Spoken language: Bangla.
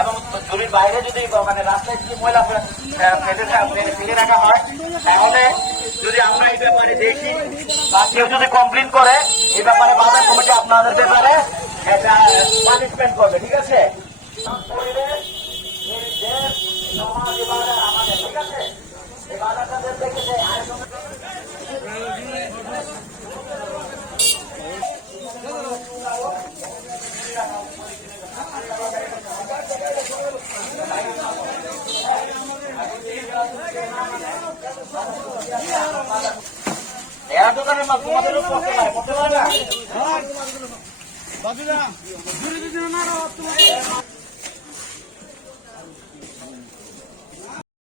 এবং জমির বাইরে যদি মানে রাস্তায় যদি ময়লা ফেলে রাখা হয়, তাহলে যদি আমরা এই ব্যাপারে দেখি বা কেউ যদি কমপ্লেন করে, এই ব্যাপারে বাজার কমিটি আপনাদের ব্যাপারে এটা পানিশমেন্ট করবে। ঠিক আছে, ঠিক আছে, এই বাজারটা দেখেছে এরা দোকানের মাল তোমাদেরও করতে পারে না।